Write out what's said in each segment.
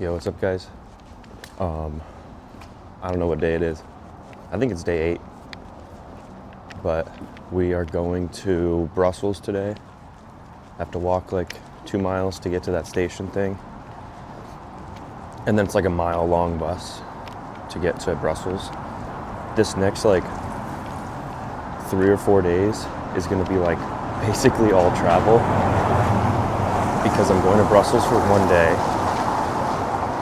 Yo, what's up, guys? I don't know what day it is. I think it's day 8. But we are going to Brussels today. I have to walk like 2 miles to get to that station thing. And then it's like a mile-long bus to get to Brussels. This next like 3 or 4 days is gonna be like basically all travel because I'm going to Brussels for 1 day.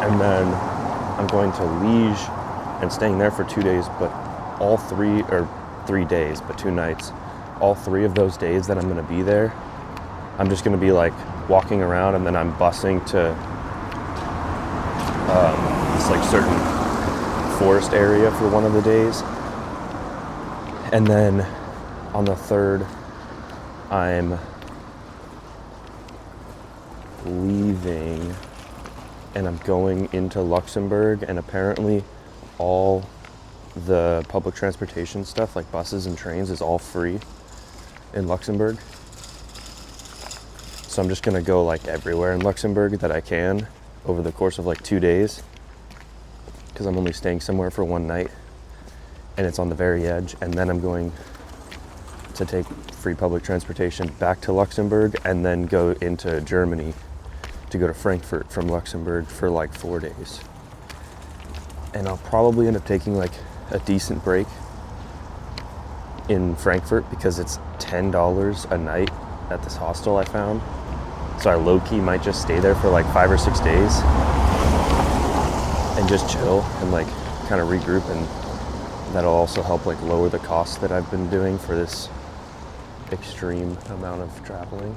And then I'm going to Liège and staying there for 2 days, but all 3 days, but 2 nights. All 3 of those days that I'm gonna be there, I'm just gonna be like walking around, and then I'm busing to this like certain forest area for one of the days. And then on the 3rd, I'm leaving and I'm going into Luxembourg, and apparently all the public transportation stuff like buses and trains is all free in Luxembourg. So I'm just gonna go like everywhere in Luxembourg that I can over the course of like 2 days, because I'm only staying somewhere for 1 night and it's on the very edge. And then I'm going to take free public transportation back to Luxembourg and then go into Germany to go to Frankfurt from Luxembourg for like 4 days. And I'll probably end up taking like a decent break in Frankfurt because it's $10 a night at this hostel I found. So I low-key might just stay there for like 5 or 6 days and just chill and like kind of regroup, and that'll also help like lower the costs that I've been doing for this extreme amount of traveling.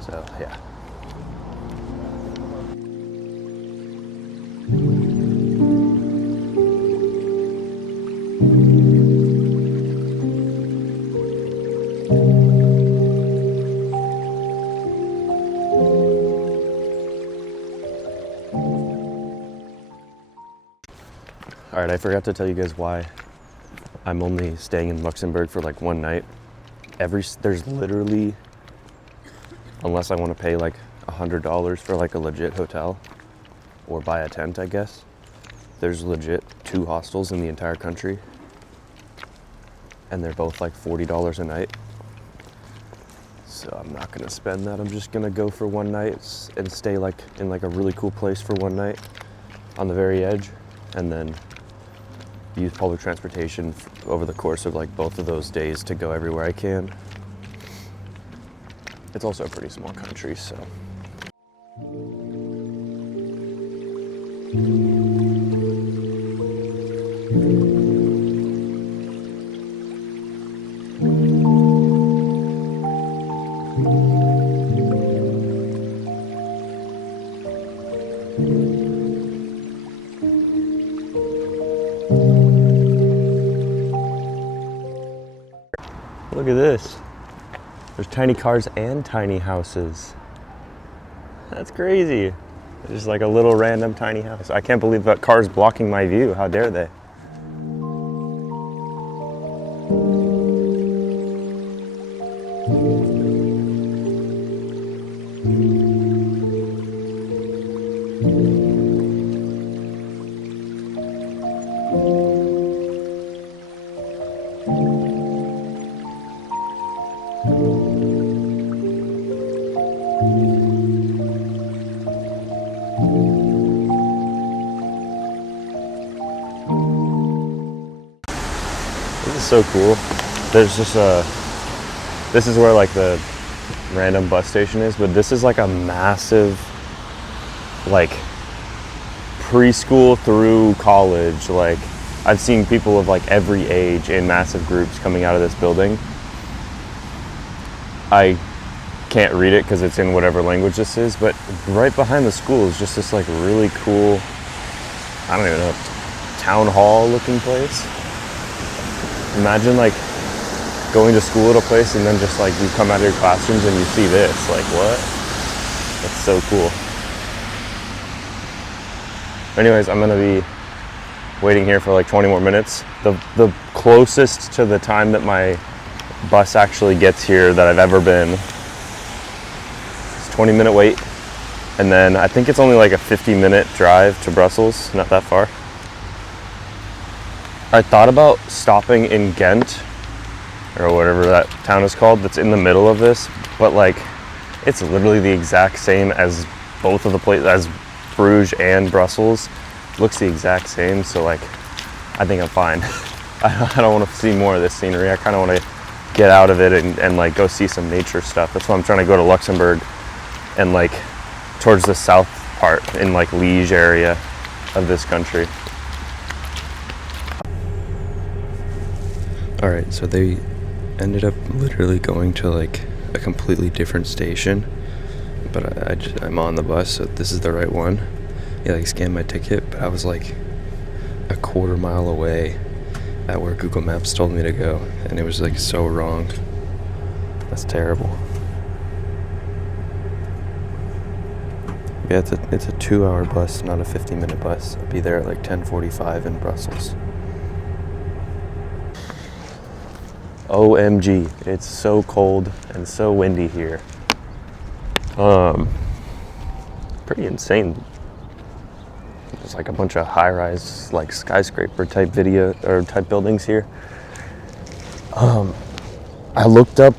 So yeah. All right, I forgot to tell you guys why I'm only staying in Luxembourg for like 1 night. There's literally, unless I want to pay like $100 for like a legit hotel or buy a tent, I guess, there's legit 2 hostels in the entire country, and they're both like $40 a night. So I'm not gonna spend that. I'm just gonna go for 1 night and stay like in like a really cool place for 1 night on the very edge, and then use public transportation over the course of like both of those days to go everywhere I can. It's also a pretty small country, so. Look at this. There's tiny cars and tiny houses. That's crazy. There's like a little random tiny house. I can't believe that car's blocking my view. How dare they? This is so cool. There's just this is where like the random bus station is, but this is like a massive like preschool through college. Like I've seen people of like every age in massive groups coming out of this building. I can't read it because it's in whatever language this is, but right behind the school is just this like really cool, I don't even know, town hall looking place. Imagine like going to school at a place and then just like you come out of your classrooms and you see this. Like what? That's so cool. Anyways, I'm gonna be waiting here for like 20 more minutes. The closest to the time that my bus actually gets here that I've ever been. It's a 20-minute wait. And then I think it's only like a 50-minute drive to Brussels, not that far. I thought about stopping in Ghent, or whatever that town is called, that's in the middle of this, but like, it's literally the exact same as both of the places, as Bruges and Brussels. It looks the exact same, so like, I think I'm fine. I don't want to see more of this scenery. I kind of want to get out of it and like go see some nature stuff. That's why I'm trying to go to Luxembourg and like towards the south part in like Liège area of this country. All right, so they ended up literally going to like a completely different station, but I'm on the bus, so this is the right one. Yeah, like scanned my ticket, but I was like a quarter mile away at where Google Maps told me to go, and it was like so wrong. That's terrible. Yeah, it's a 2-hour bus, not a 50-minute bus. I'll be there at like 10:45 in Brussels. OMG, it's so cold and so windy here. Pretty insane. There's like a bunch of high-rise, like skyscraper type type buildings here. I looked up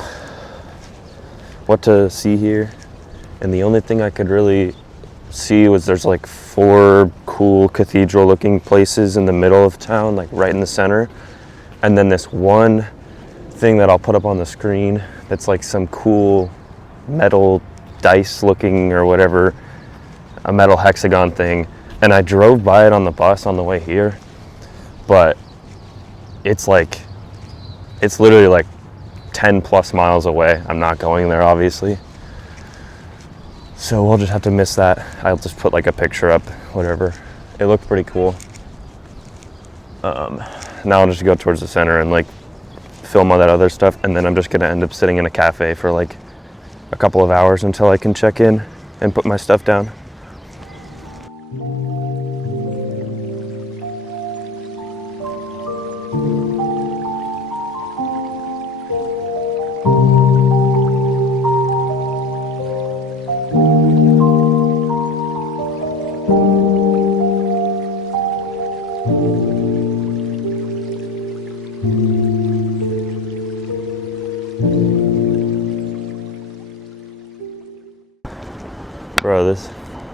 what to see here, and the only thing I could really see was there's like 4 cool cathedral-looking places in the middle of town, like right in the center, and then this one thing that I'll put up on the screen that's like some cool metal dice looking or whatever, a metal hexagon thing. And I drove by it on the bus on the way here, but it's literally like 10 plus miles away. I'm not going there, obviously, so we'll just have to miss that. I'll just put like a picture up, whatever. It looked pretty cool. Now I'll just go towards the center and like film all that other stuff, and then I'm just gonna end up sitting in a cafe for like a couple of hours until I can check in and put my stuff down. Bro,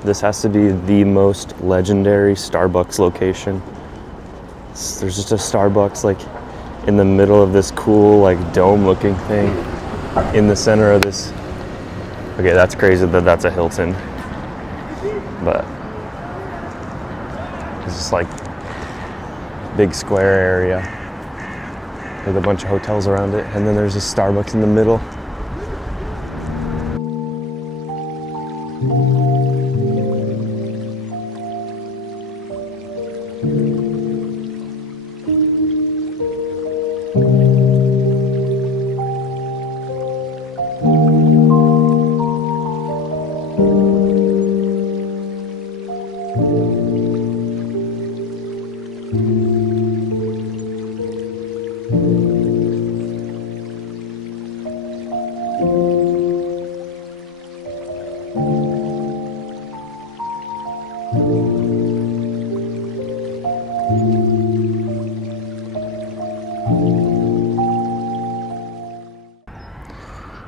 this has to be the most legendary Starbucks location. There's just a Starbucks like in the middle of this cool like dome looking thing in the center of this. Okay, that's crazy that that's a Hilton, but it's just like big square area with a bunch of hotels around it, and then there's a Starbucks in the middle.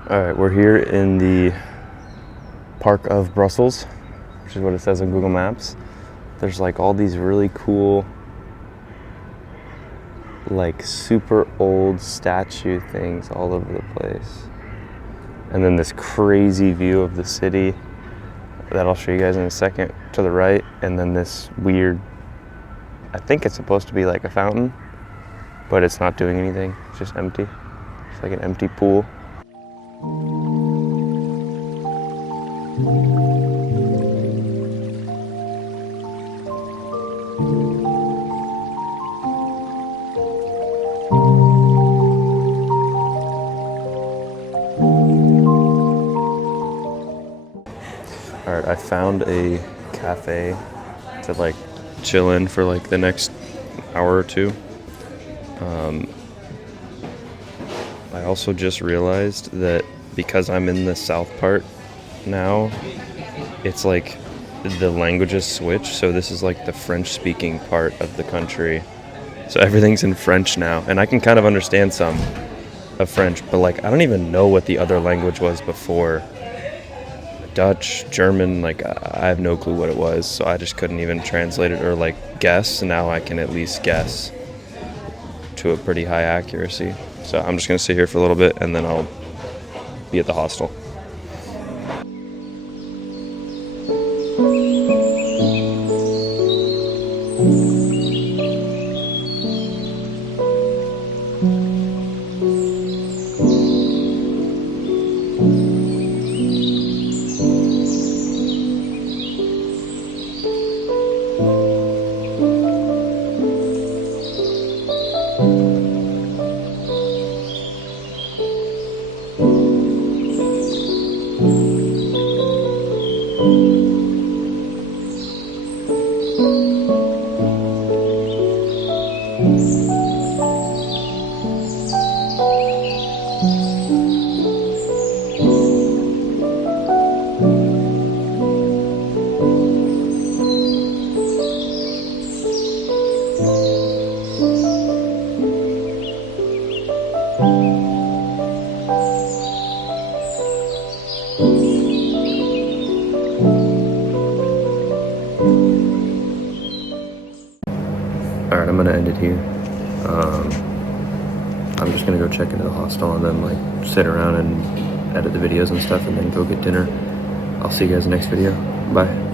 All right, we're here in the Park of Brussels, which is what it says on Google Maps. There's like all these really cool, like super old statue things all over the place. And then this crazy view of the city that I'll show you guys in a second to the right. And then this weird, I think it's supposed to be like a fountain, but it's not doing anything. It's just empty. It's like an empty pool. All right, I found a cafe to like chill in for like the next hour or two. I also just realized that because I'm in the south part now, it's like the languages switch. So this is like the French-speaking part of the country. So everything's in French now, and I can kind of understand some of French, but like I don't even know what the other language was before. Dutch, German, like I have no clue what it was, so I just couldn't even translate it or like guess. Now I can at least guess to a pretty high accuracy. So I'm just gonna sit here for a little bit and then I'll be at the hostel. Alright, I'm gonna end it here. I'm just gonna go check into the hostel and then like sit around and edit the videos and stuff and then go get dinner. I'll see you guys in the next video. Bye.